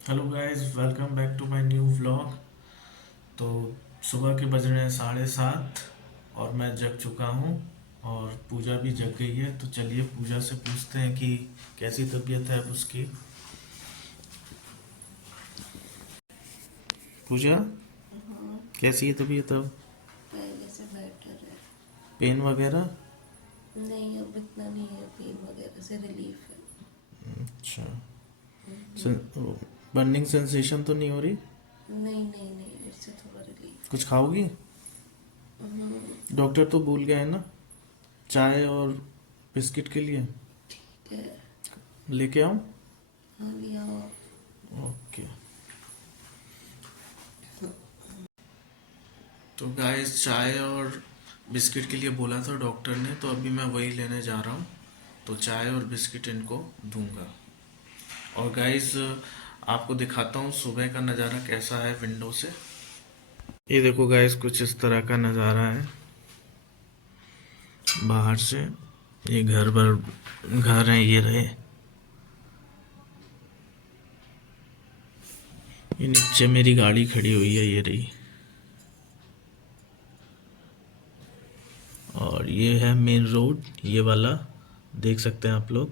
Hello guys, welcome back to my new vlog. तो सुबह के बज रहे हैं 7:30 और मैं जग चुका हूँ और पूजा भी जग गई है। तो चलिए पूजा से पूछते हैं कि कैसी तबीयत है अब उसकी। पूजा, हाँ। कैसी है तबीयत अब? पहले से बेटर है। पेन वगैरह? नहीं, अब इतना नहीं है, पेन वगैरह से रिलीफ है। अच्छा। हम्म। बर्निंग सेंसेशन तो नहीं हो रही? नहीं नहीं नहीं, इससे थोड़ा रिलीफ कुछ है। खाओगी? हम्म। डॉक्टर तो भूल गया है ना, चाय और बिस्किट के लिए ठीक है। लेके आऊँ? हाँ, लिया आप। ओके। तो गाइस, चाय और बिस्किट के लिए बोला था डॉक्टर ने, तो अभी मैं वही लेने जा रहा हूँ। तो चाय और बिस्किट इनको दूंगा। और गाइस, आपको दिखाता हूँ सुबह का नज़ारा कैसा है विंडो से। ये देखो गाइस, कुछ इस तरह का नज़ारा है बाहर से। ये घर हैं, ये रहे। ये नीचे मेरी गाड़ी खड़ी हुई है, ये रही। और ये है मेन रोड, ये वाला देख सकते हैं आप लोग,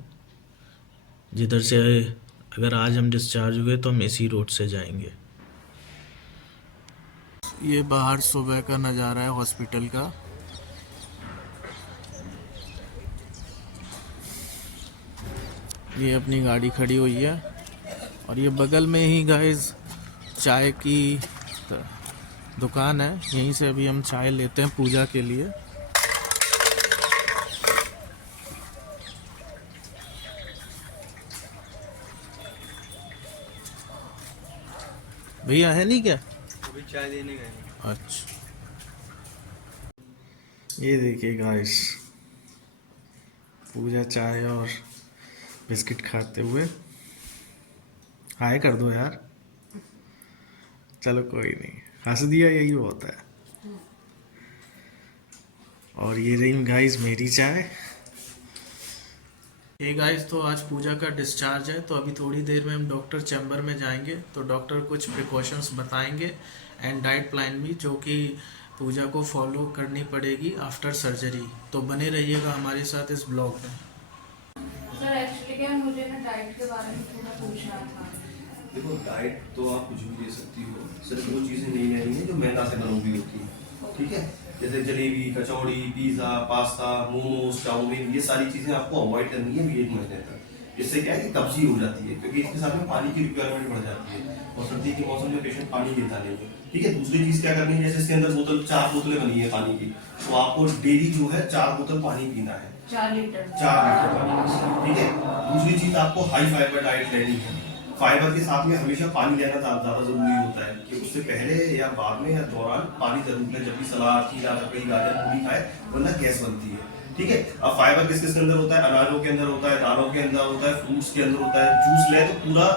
जिधर से अगर आज हम डिस्चार्ज हुए तो हम इसी रोड से जाएंगे। ये बाहर सुबह का नज़ारा है हॉस्पिटल का। ये अपनी गाड़ी खड़ी हुई है और ये बगल में ही गाइस चाय की दुकान है। यहीं से अभी हम चाय लेते हैं पूजा के लिए। भैया है नहीं क्या? अभी चाय लेने गए हैं। अच्छा। ये देखिए गाइस, पूजा चाय और बिस्किट खाते हुए। हाय कर दो यार। चलो कोई नहीं, हंस दिया यही होता है। और ये रही गाइस मेरी चाय। ये गाइस, तो आज पूजा का डिस्चार्ज है, तो अभी थोड़ी देर में हम डॉक्टर चैम्बर में जाएंगे। तो डॉक्टर कुछ प्रिकॉशंस बताएंगे एंड डाइट प्लान भी, जो कि पूजा को फॉलो करनी पड़ेगी आफ्टर सर्जरी। तो बने रहिएगा हमारे साथ इस ब्लॉग में। सर एक्चुअली क्या है, मुझे ना डाइट के बारे में थोड़ा पूछना था। देखो, डाइट तो आप कुछ भी ले सकती हो, सिर्फ वो चीज़ें नहीं लेनी है जो मैदा से बनी हुई होती है। ठीक है, जैसे जलेबी, कचौड़ी, पिज़्ज़ा, पास्ता, मोमोज, चाउमीन, ये सारी चीज़ें आपको अवॉइड करनी है 1 महीने तक। इससे क्या है कि कब्जी हो जाती है, क्योंकि इसके साथ में पानी की रिक्वायरमेंट बढ़ जाती है और सर्दी के मौसम में पेशेंट पानी लेता नहीं है। ठीक है, दूसरी चीज़ क्या करनी है, जैसे इसके अंदर 4 बोतलें बनी है पानी की, तो आपको डेली जो है 4 बोतल पानी पीना है। 4 लीटर। 4 लीटर पानी। ठीक है, दूसरी चीज आपको हाई फाइबर डाइट लेनी है। फाइबर के साथ में हमेशा पानी लेना ज्यादा जरूरी होता है, कि उससे पहले या बाद में या दौरान पानी जरूर लें, जब भी सलाद, खीरा, ककड़ी, गाजर, मूली खाए, वरना गैस बनती है। ठीक है, अब फाइबर किस किस के अंदर होता है? अनाजों के अंदर होता है, दालों के अंदर होता है, फ्रूट्स के अंदर होता है। जूस ले तो पूरा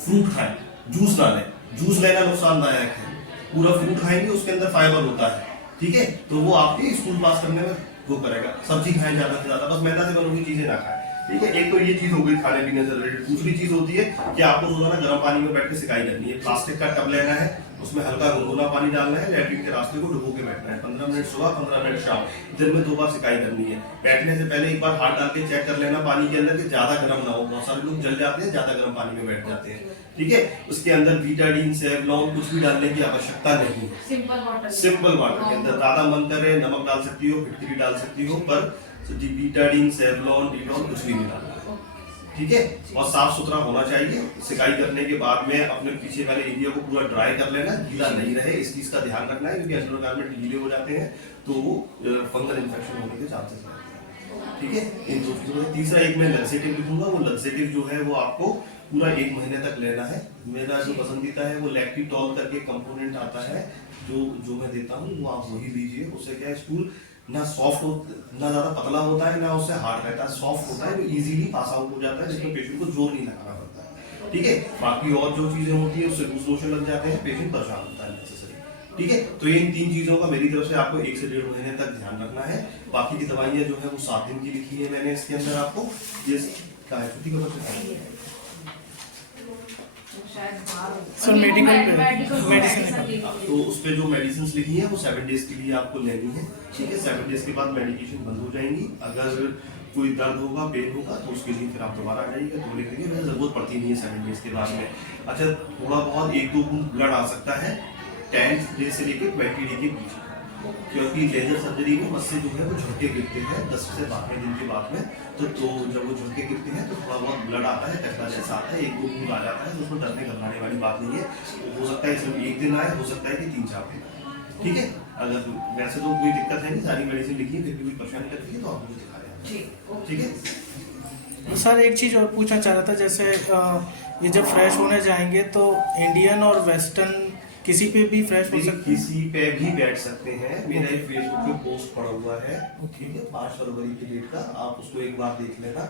फ्रूट खाएं, जूस ना लें। जूस लेना नुकसानदायक है। पूरा फ्रूट खाएंगे, उसके अंदर फाइबर होता है। ठीक है, तो वो आपके स्कूल पास करने में वो करेगा। सब्जी खाएं ज्यादा से ज्यादा, बस मैदा से बनी हुई चीजें ना खाएं। ठीक है, एक तो ये चीज हो गई खाने पीने से रिलेटेड। दूसरी चीज होती है कि आपको रोजाना गर्म पानी में बैठ के सिकाई करनी है। प्लास्टिक का टब लेना है, उसमें हल्का गुनगुना पानी डालना है, लैट्रिन के रास्ते को डुबो के बैठना है। 15 मिनट सुबह, 15 मिनट शाम, दिन में 2 बार सिकाई करनी है। बैठने से पहले एक बार हाथ डाल के चेक कर लेना पानी के अंदर कि ज्यादा गर्म ना हो। बहुत सारे लोग जल जाते हैं ज्यादा गर्म पानी में बैठ जाते हैं। ठीक है, उसके अंदर बीटाडीन, सेवलॉन कुछ भी डालने की आवश्यकता नहीं है। Simple water. सिंपल वाटर के अंदर ज्यादा मन करे नमक डाल सकती हो, फिटकरी डाल सकती हो, पर बीटाडीन, सेवलॉन, डिटॉल कुछ भी नहीं डालना। ठीक है, और साफ सुथरा होना चाहिए। सिकाई करने के बाद में अपने पीछे वाले एरिया को पूरा ड्राई कर लेना, गीला नहीं रहे, इस चीज का ध्यान रखना है, क्योंकि अंडरगारमेंट गीले हो जाते हैं तो वो फंगल इन्फेक्शन होने के चांसेस रहते हैं। ठीक है, इन दो चीजों में। तीसरा एक मैं लग्जेटिव लिखूंगा, वो लग्जेटिव जो है वो आपको पूरा 1 महीने तक लेना है। मेरा जो पसंदीदा है वो लैक्टिटॉल करके कंपोनेंट आता है, जो मैं देता हूँ, वो आप वही लीजिए। उससे क्या है, स्टूल ना सॉफ्ट हो, ना ज्यादा पतला होता है, ना उससे हार्ड रहता है, सॉफ्ट होता है, वो इजीली पास आउट हो जाता है, जिसमें पेशेंट को जोर नहीं लगाना पड़ता है। ठीक है, बाकी और जो चीजें होती है उससे लूज मोशन लग जाते हैं, पेशेंट परेशान होता है नेसेसरी। ठीक है, तो इन 3 चीजों का मेरी तरफ से आपको 1 से 1.5 महीने तक ध्यान रखना है। बाकी की दवाइयां जो है वो 7 दिन की लिखी है मैंने इसके अंदर आपको। ये छुट्टी का बच्चा शायद बाहर हो। सर, और ये medical पे- मेडिकल medicine मेडिसिन है। तो उस पे जो मेडिसिन लिखी है वो 7 डेज के लिए आपको लेनी है, ठीक है। 7 डेज के बाद मेडिकेशन बंद हो जाएंगी। अगर कोई दर्द होगा, पेन होगा तो उसके लिए फिर आप दोबारा आ जाइएगा, तो लिख देंगे। वैसे जरूरत पड़ती नहीं है 7 डेज के बाद में। अच्छा, थोड़ा बहुत 1-2 बूंद ब्लड आ सकता है 10 डे से लेकर 20 डे के बीच, क्योंकि लेजर सर्जरी में मस्से जो है वो झुके गिरते हैं 10 से 12 दिन के बाद में। तो जब वो झुके गिरते हैं तो थोड़ा बहुत ब्लड आता है, टकला जैसा आता है, 1-2 बूंद आ जाता है, तो उसमें डरने घबराने वाली बात नहीं है। हो सकता है सिर्फ 1 दिन आए, हो सकता है कि 3-4 दिन, ठीक है। अगर वैसे तो कोई दिक्कत है नहीं, सारी मेडिसिन लिखी है, फिर भी कोई परेशानी करती है तो आप मुझे दिखा दें, ठीक है। सर एक चीज़ और पूछना चाह रहा था, जैसे ये जब फ्रेश होने जाएंगे तो इंडियन और वेस्टर्न किसी पे भी फ्रेश हो सकते हैं? किसी पे भी बैठ सकते हैं। मेरा एक फेसबुक पे पोस्ट पड़ा हुआ है, ठीक है, 5 फरवरी की डेट का, आप उसको एक बार देख लेना।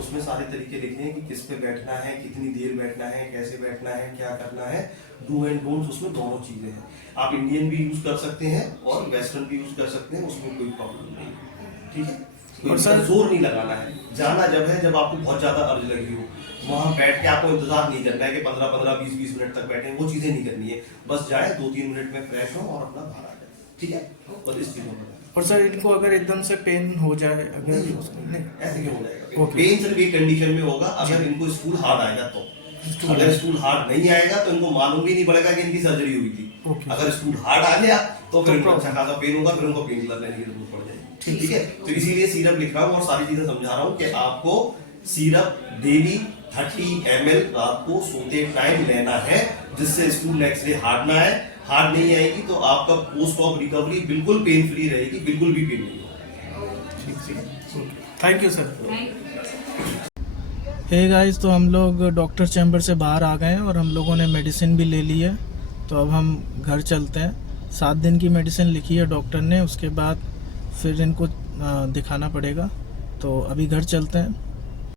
उसमें सारे तरीके लिखे हैं कि किस पे बैठना है, कितनी देर बैठना है, कैसे बैठना है, क्या करना है, डू एंड डोंट्स, उसमें दोनों चीजें हैं। आप इंडियन भी यूज कर सकते हैं और वेस्टर्न भी यूज कर सकते हैं, उसमें कोई प्रॉब्लम नहीं, ठीक है। और सर जोर नहीं लगाना है, जाना जब है जब आपको बहुत ज्यादा अर्ज लगी हो, वहां बैठ के आपको इंतजार नहीं करना है कि 15-15, 20-20 मिनट तक बैठे, वो चीजें नहीं करनी है। बस जाए 2-3 मिनट में फ्रेश हो और अपना बाहर आ जाए, ठीक है। और इस चीजों में और सर इनको अगर एकदम से पेन हो जाए, अगर नहीं, ऐसे क्यों हो जाएगा? Okay. पेन सिर्फ एक कंडीशन में होगा, अगर इनको स्टूल हार्ड आएगा तो। अगर स्टूल हार्ड नहीं आएगा तो इनको मालूम भी नहीं पड़ेगा कि इनकी सर्जरी हुई थी। Okay. अगर स्टूल हार्ड आ गया तो फिर तो इनको problem. अच्छा खासा पेन होगा, फिर उनको पेन किलर लेने की जरूरत पड़ जाएगी, ठीक है। तो इसीलिए सिरप लिख रहा हूँ और सारी चीजें समझा रहा हूँ कि आपको सिरप डेली 30 ml रात को सोते टाइम लेना है, जिससे स्टूल नेक्स्ट डे हार्ड ना आए। हार्ड नहीं आएगी तो आपका पोस्ट ऑफ रिकवरी बिल्कुल पेन फ्री रहेगी, बिल्कुल भी पेन नहीं होगा। Thank you sir. Thank you. Hey guys, तो हम लोग डॉक्टर चैम्बर से बाहर आ गए हैं और हम लोगों ने मेडिसिन भी ले ली है। तो अब हम घर चलते हैं। 7 दिन की मेडिसिन लिखी है डॉक्टर ने, उसके बाद फिर इनको दिखाना पड़ेगा। तो अभी घर चलते हैं।